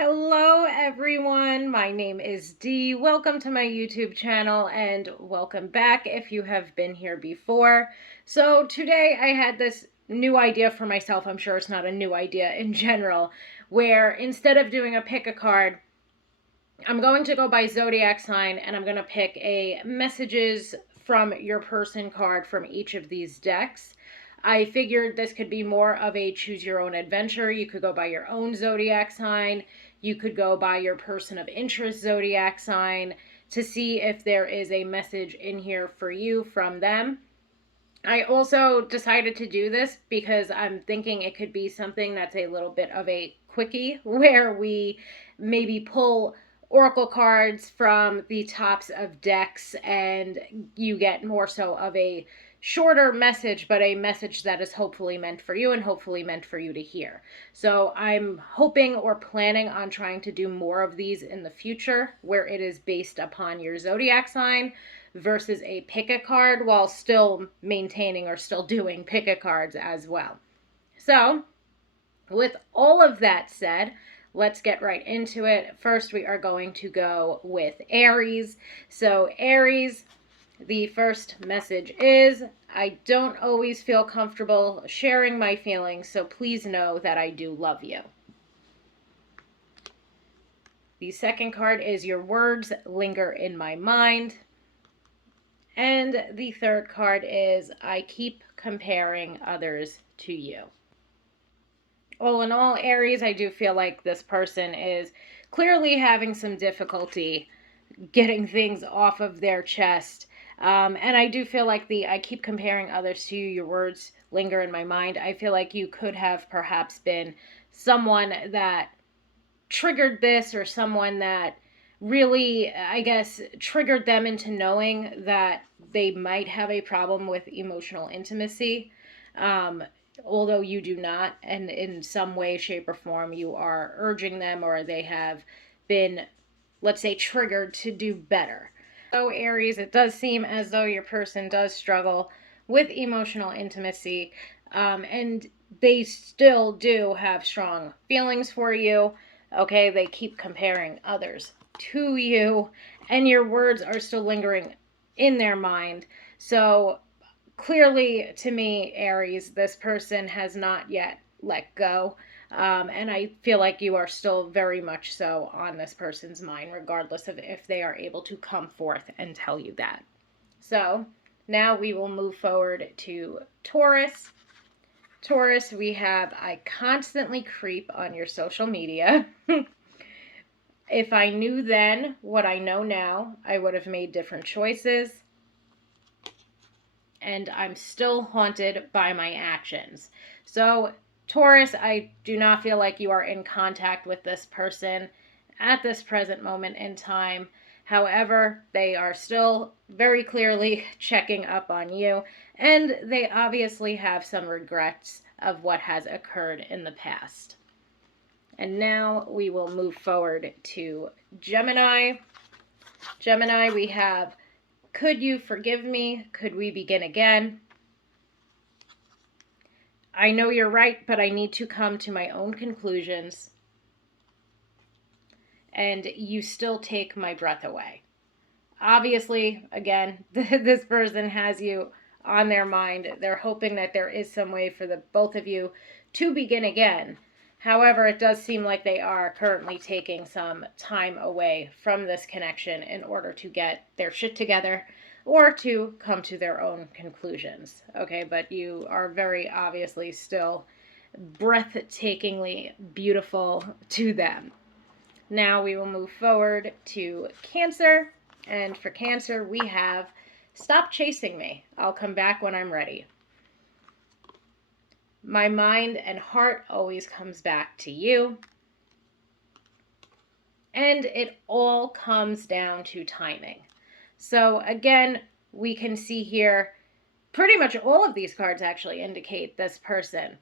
Hello everyone, my name is Dee. Welcome to my YouTube channel and welcome back if you have been here before. So today I had this new idea for myself. I'm sure it's not a new idea in general, where instead of doing a pick a card, I'm going to go by zodiac sign and I'm going to pick a messages from your person card from each of these decks. I figured this could be more of a choose your own adventure. You could go by your own zodiac sign. You could go by your person of interest zodiac sign to see if there is a message in here for you from them. I also decided to do this because I'm thinking it could be something that's a little bit of a quickie where we maybe pull oracle cards from the tops of decks and you get more so of a shorter message, but a message that is hopefully meant for you and hopefully meant for you to hear. So I'm hoping or planning on trying to do more of these in the future where it is based upon your zodiac sign versus a pick a card, while still maintaining or still doing pick a cards as well. So with all of that said, let's get right into it. First, we are going to go with Aries. So Aries, the first message is, I don't always feel comfortable sharing my feelings, so please know that I do love you. The second card is, your words linger in my mind. And the third card is, I keep comparing others to you. All in all, Aries, I do feel like this person is clearly having some difficulty getting things off of their chest. And I do feel like I keep comparing others to you, your words linger in my mind. I feel like you could have perhaps been someone that triggered this, or someone that really, I guess, triggered them into knowing that they might have a problem with emotional intimacy. Although you do not, and in some way, shape, or form, you are urging them, or they have been, let's say, triggered to do better. So Aries, it does seem as though your person does struggle with emotional intimacy, and they still do have strong feelings for you. Okay, they keep comparing others to you, and your words are still lingering in their mind. So clearly, to me, Aries, this person has not yet let go. And I feel like you are still very much so on this person's mind, regardless of if they are able to come forth and tell you that. So now we will move forward to Taurus. Taurus, we have, I constantly creep on your social media. If I knew then what I know now, I would have made different choices. And I'm still haunted by my actions. So Taurus, I do not feel like you are in contact with this person at this present moment in time. However, they are still very clearly checking up on you, and they obviously have some regrets of what has occurred in the past. And now we will move forward to Gemini. Gemini, we have, could you forgive me? Could we begin again? I know you're right, but I need to come to my own conclusions. And you still take my breath away. Obviously, again, this person has you on their mind. They're hoping that there is some way for the both of you to begin again. However, it does seem like they are currently taking some time away from this connection in order to get their shit together or to come to their own conclusions. Okay, but you are very obviously still breathtakingly beautiful to them. Now we will move forward to Cancer. And for Cancer, we have, stop chasing me. I'll come back when I'm ready. My mind and heart always comes back to you. And it all comes down to timing. So again, we can see here, pretty much all of these cards actually indicate this person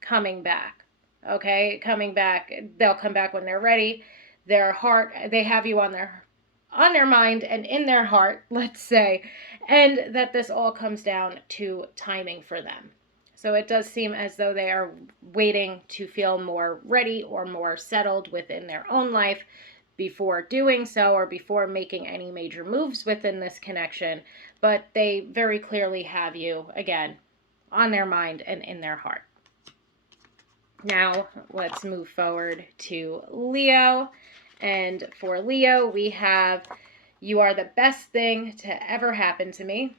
coming back. Okay, coming back. They'll come back when they're ready. Their heart, they have you on their mind and in their heart, let's say, and that this all comes down to timing for them. So it does seem as though they are waiting to feel more ready or more settled within their own life before doing so, or before making any major moves within this connection. But they very clearly have you, again, on their mind and in their heart. Now, let's move forward to Leo. And for Leo, we have, you are the best thing to ever happen to me.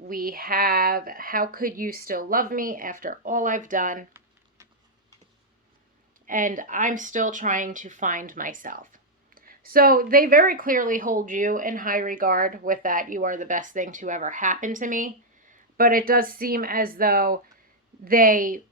We have, how could you still love me after all I've done? And I'm still trying to find myself. So they very clearly hold you in high regard with that, you are the best thing to ever happen to me. But it does seem as though they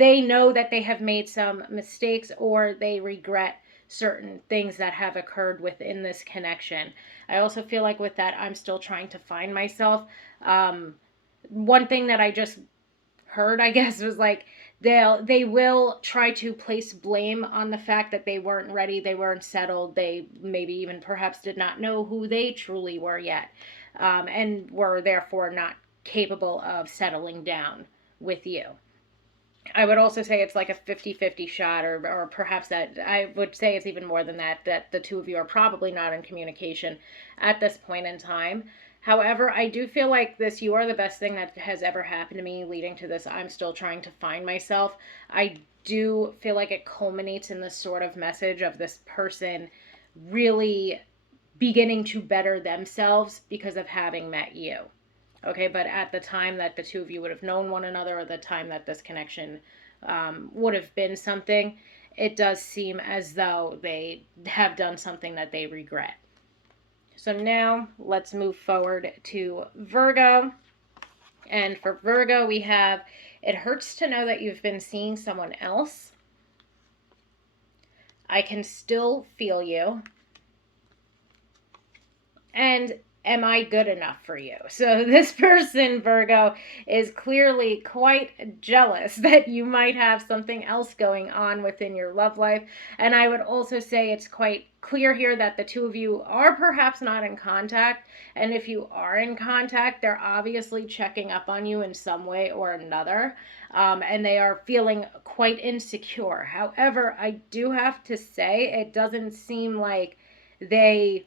know that they have made some mistakes, or they regret certain things that have occurred within this connection. I also feel like with that, I'm still trying to find myself. One thing that I just heard, I guess, was like they will try to place blame on the fact that they weren't ready, they weren't settled, they maybe even perhaps did not know who they truly were yet, and were therefore not capable of settling down with you. I would also say it's like a 50-50 shot, or perhaps that I would say it's even more than that the two of you are probably not in communication at this point in time. However, I do feel like this, you are the best thing that has ever happened to me, leading to this, I'm still trying to find myself. I do feel like it culminates in this sort of message of this person really beginning to better themselves because of having met you. Okay, but at the time that the two of you would have known one another, or the time that this connection would have been something, it does seem as though they have done something that they regret. So now let's move forward to Virgo. And for Virgo, we have, it hurts to know that you've been seeing someone else. I can still feel you. And am I good enough for you? So this person, Virgo, is clearly quite jealous that you might have something else going on within your love life. And I would also say it's quite clear here that the two of you are perhaps not in contact. And if you are in contact, they're obviously checking up on you in some way or another. And they are feeling quite insecure. However, I do have to say, it doesn't seem like they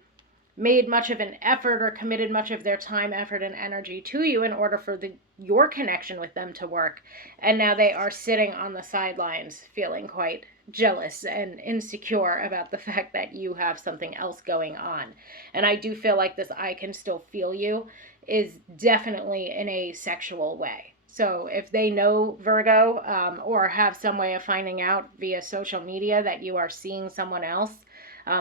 made much of an effort or committed much of their time, effort, and energy to you in order for your connection with them to work. And now they are sitting on the sidelines feeling quite jealous and insecure about the fact that you have something else going on. And I do feel like this I can still feel you is definitely in a sexual way. So if they know, Virgo, or have some way of finding out via social media that you are seeing someone else,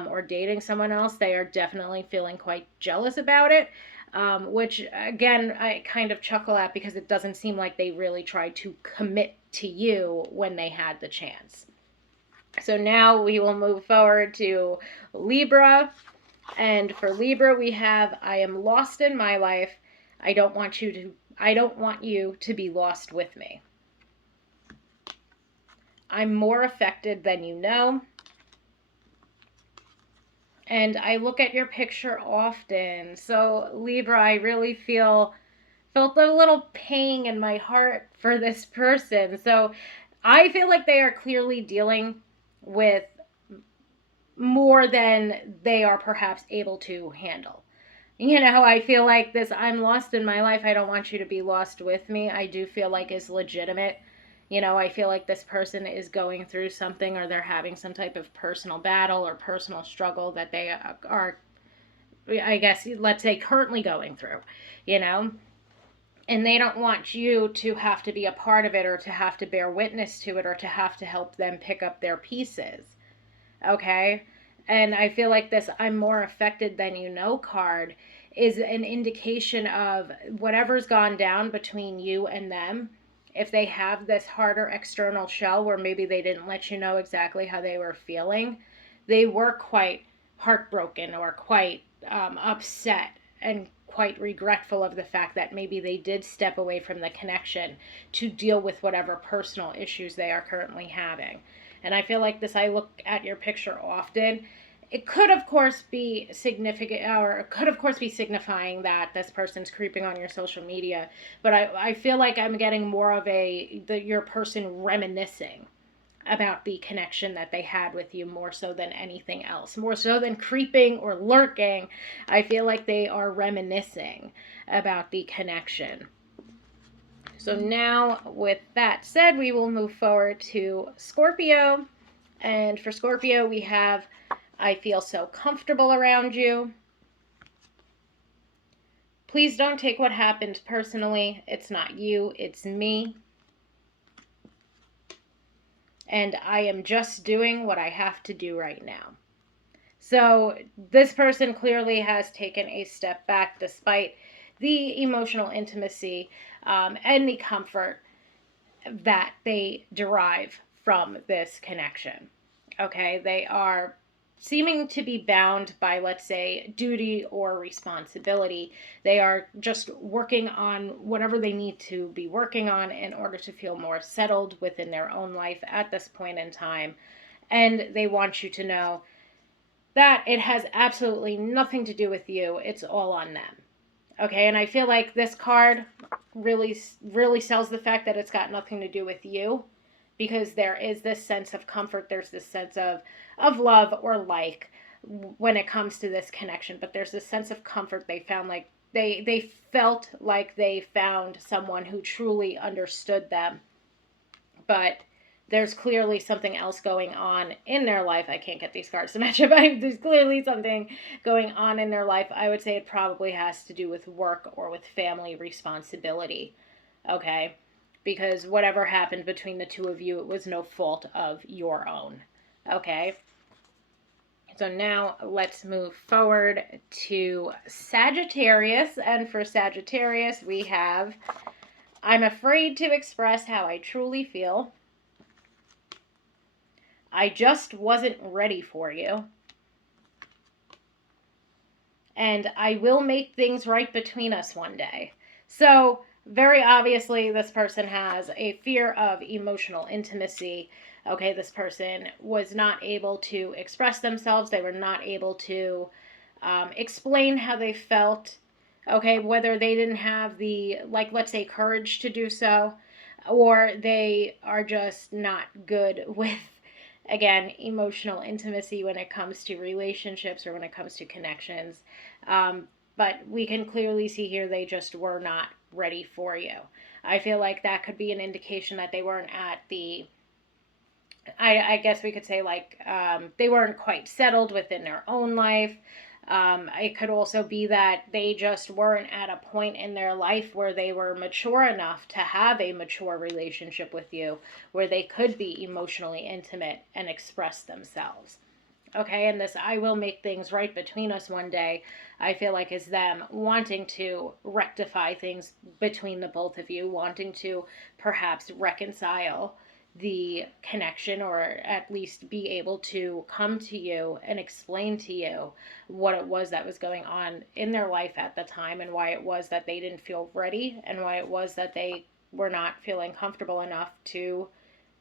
or dating someone else, they are definitely feeling quite jealous about it, which again, I kind of chuckle at, because it doesn't seem like they really tried to commit to you when they had the chance. So now we will move forward to Libra. And for Libra, we have, I am lost in my life. I don't want you to be lost with me. I'm more affected than you know. And I look at your picture often. So Libra, I really felt a little pain in my heart for this person. So I feel like they are clearly dealing with more than they are perhaps able to handle. You know, I feel like this, I'm lost in my life, I don't want you to be lost with me, I do feel like is legitimate. You know, I feel like this person is going through something, or they're having some type of personal battle or personal struggle that they are, I guess, let's say, currently going through, you know? And they don't want you to have to be a part of it, or to have to bear witness to it, or to have to help them pick up their pieces. Okay? And I feel like this I'm more affected than you know card is an indication of whatever's gone down between you and them. If they have this harder external shell where maybe they didn't let you know exactly how they were feeling, they were quite heartbroken, or quite upset, and quite regretful of the fact that maybe they did step away from the connection to deal with whatever personal issues they are currently having. And I feel like this, I look at your picture often, it could, of course, be significant, or it could, of course, be signifying that this person's creeping on your social media. But I feel like I'm getting more of your person reminiscing about the connection that they had with you, more so than anything else, more so than creeping or lurking. I feel like they are reminiscing about the connection. So now, with that said, we will move forward to Scorpio. And for Scorpio, we have, I feel so comfortable around you. Please don't take what happened personally. It's not you, it's me. And I am just doing what I have to do right now. So this person clearly has taken a step back despite the emotional intimacy and the comfort that they derive from this connection. Okay, they are seeming to be bound by, let's say, duty or responsibility. They are just working on whatever they need to be working on in order to feel more settled within their own life at this point in time. And they want you to know that it has absolutely nothing to do with you. It's all on them. Okay, and I feel like this card really sells the fact that it's got nothing to do with you, because there is this sense of comfort, there's this sense of love or like when it comes to this connection, but there's this sense of comfort. They found like they felt like they found someone who truly understood them, but there's clearly something else going on in their life. I can't get these cards to match up. There's clearly something going on in their life. I would say it probably has to do with work or with family responsibility. Okay? Because whatever happened between the two of you, it was no fault of your own. Okay? So now let's move forward to Sagittarius. And for Sagittarius, we have, I'm afraid to express how I truly feel. I just wasn't ready for you. And I will make things right between us one day. So, very obviously, this person has a fear of emotional intimacy. Okay, this person was not able to express themselves. They were not able to explain how they felt. Okay, whether they didn't have the, like, let's say, courage to do so, or they are just not good with, again, emotional intimacy when it comes to relationships or when it comes to connections. But we can clearly see here they just were not ready for you. I feel like that could be an indication that they weren't at the, I guess we could say, like, they weren't quite settled within their own life. It could also be that they just weren't at a point in their life where they were mature enough to have a mature relationship with you, where they could be emotionally intimate and express themselves. Okay, and this I will make things right between us one day, I feel like is them wanting to rectify things between the both of you, wanting to perhaps reconcile the connection, or at least be able to come to you and explain to you what it was that was going on in their life at the time, and why it was that they didn't feel ready, and why it was that they were not feeling comfortable enough to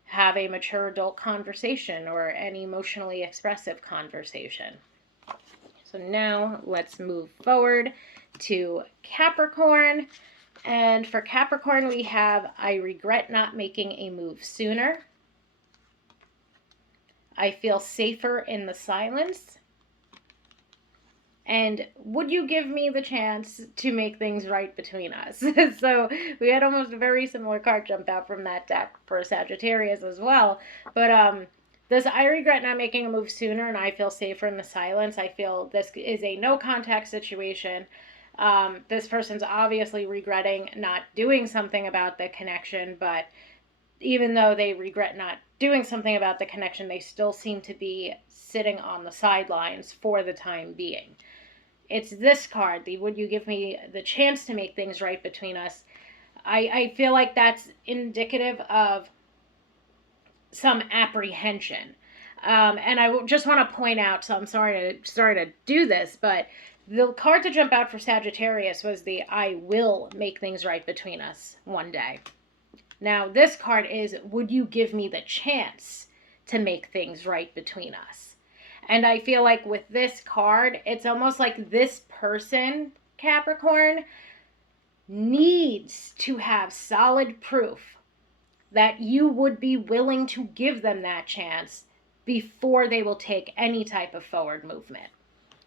have a mature adult conversation or an emotionally expressive conversation. So now let's move forward to Capricorn. And for Capricorn, we have, I regret not making a move sooner. I feel safer in the silence. And would you give me the chance to make things right between us? So we had almost a very similar card jump out from that deck for Sagittarius as well. But this, I regret not making a move sooner and I feel safer in the silence. I feel this is a no contact situation. This person's obviously regretting not doing something about the connection, but even though they regret not doing something about the connection, they still seem to be sitting on the sidelines for the time being. It's this card, the would you give me the chance to make things right between us. I feel like that's indicative of some apprehension. And I just want to point out, so I'm sorry to do this, but the card to jump out for Sagittarius was the I will make things right between us one day. Now, this card is, would you give me the chance to make things right between us? And I feel like with this card, it's almost like this person, Capricorn, needs to have solid proof that you would be willing to give them that chance before they will take any type of forward movement.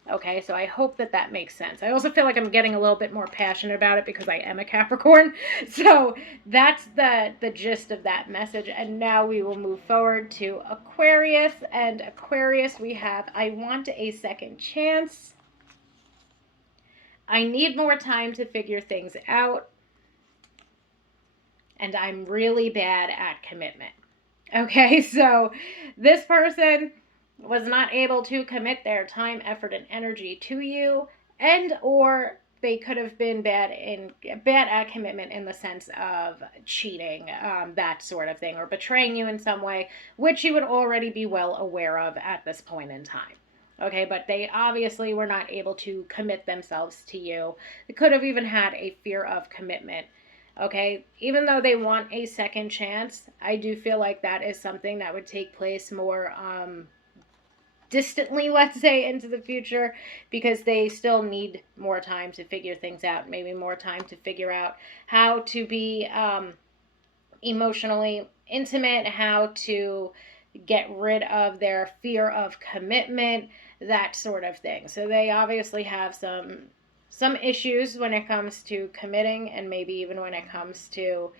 Okay, so I hope that that makes sense. I also feel like I'm getting a little bit more passionate about it because I am a Capricorn. So that's the gist of that message. And now we will move forward to Aquarius. And Aquarius, we have, I want a second chance. I need more time to figure things out. And I'm really bad at commitment. Okay, so this person was not able to commit their time, effort, and energy to you, and or they could have been bad at commitment in the sense of cheating, that sort of thing, or betraying you in some way, which you would already be well aware of at this point in time. Okay, but they obviously were not able to commit themselves to you. They could have even had a fear of commitment. Okay, even though they want a second chance, I do feel like that is something that would take place more distantly, let's say, into the future, because they still need more time to figure things out, maybe more time to figure out how to be emotionally intimate, how to get rid of their fear of commitment, that sort of thing. So they obviously have some issues when it comes to committing, and maybe even when it comes to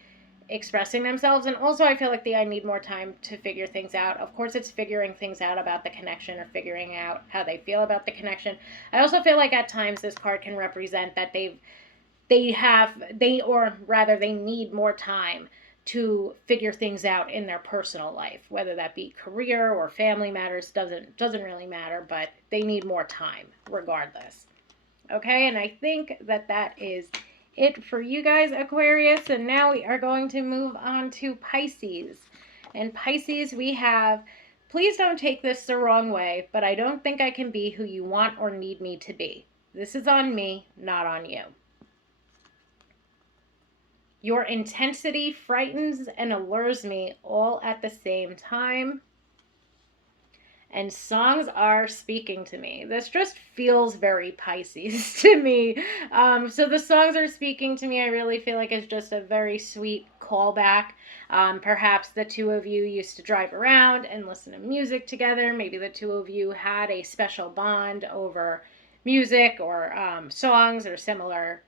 expressing themselves. And also I feel like I need more time to figure things out. Of course, it's figuring things out about the connection, or figuring out how they feel about the connection. I also feel like at times this card can represent that they need more time to figure things out in their personal life, whether that be career or family matters, doesn't really matter, but they need more time regardless. Okay, and I think that is it for you guys, Aquarius. And now we are going to move on to Pisces. And Pisces, we have, please don't take this the wrong way, but I don't think I can be who you want or need me to be. This is on me, not on you. Your intensity frightens and allures me all at the same time. And songs are speaking to me. This just feels very Pisces to me. So the songs are speaking to me. I really feel like it's just a very sweet callback. Perhaps the two of you used to drive around and listen to music together. Maybe the two of you had a special bond over music or songs, or similar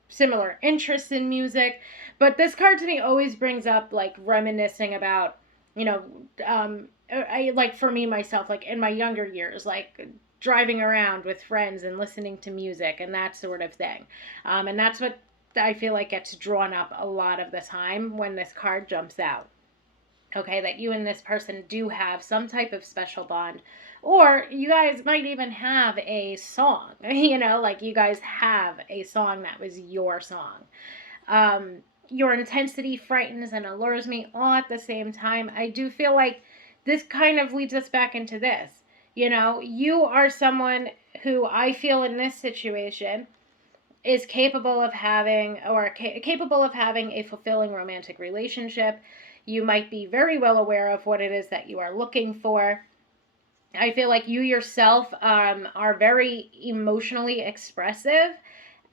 interests in music. But this card to me always brings up like reminiscing about, I like, for me myself, like in my younger years, like driving around with friends and listening to music and that sort of thing. And that's what I feel like gets drawn up a lot of the time when this card jumps out. Okay, that you and this person do have some type of special bond, or you guys might even have a song, like you guys have a song that was your song. Your intensity frightens and allures me all at the same time. I do feel like this kind of leads us back into this. You are someone who I feel in this situation is capable of having a fulfilling romantic relationship. You might be very well aware of what it is that you are looking for. I feel like you yourself are very emotionally expressive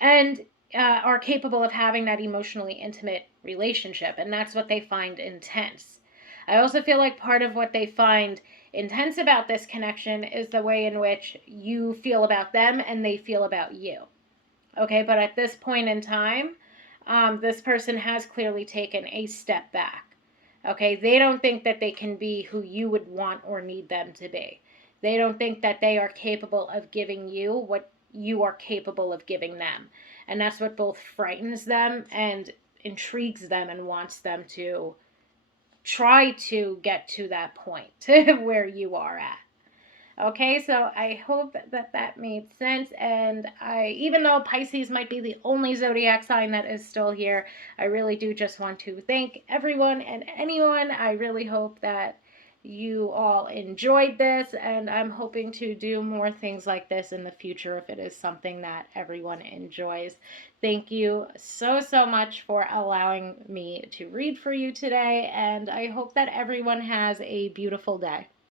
and are capable of having that emotionally intimate relationship, and that's what they find intense. I also feel like part of what they find intense about this connection is the way in which you feel about them and they feel about you. Okay, but at this point in time, this person has clearly taken a step back. Okay, they don't think that they can be who you would want or need them to be. They don't think that they are capable of giving you what you are capable of giving them. And that's what both frightens them and intrigues them and wants them to try to get to that point where you are at. Okay, so I hope that made sense. And even though Pisces might be the only zodiac sign that is still here, I really do just want to thank everyone and anyone. I really hope that you all enjoyed this, and I'm hoping to do more things like this in the future if it is something that everyone enjoys. Thank you so much for allowing me to read for you today, and I hope that everyone has a beautiful day.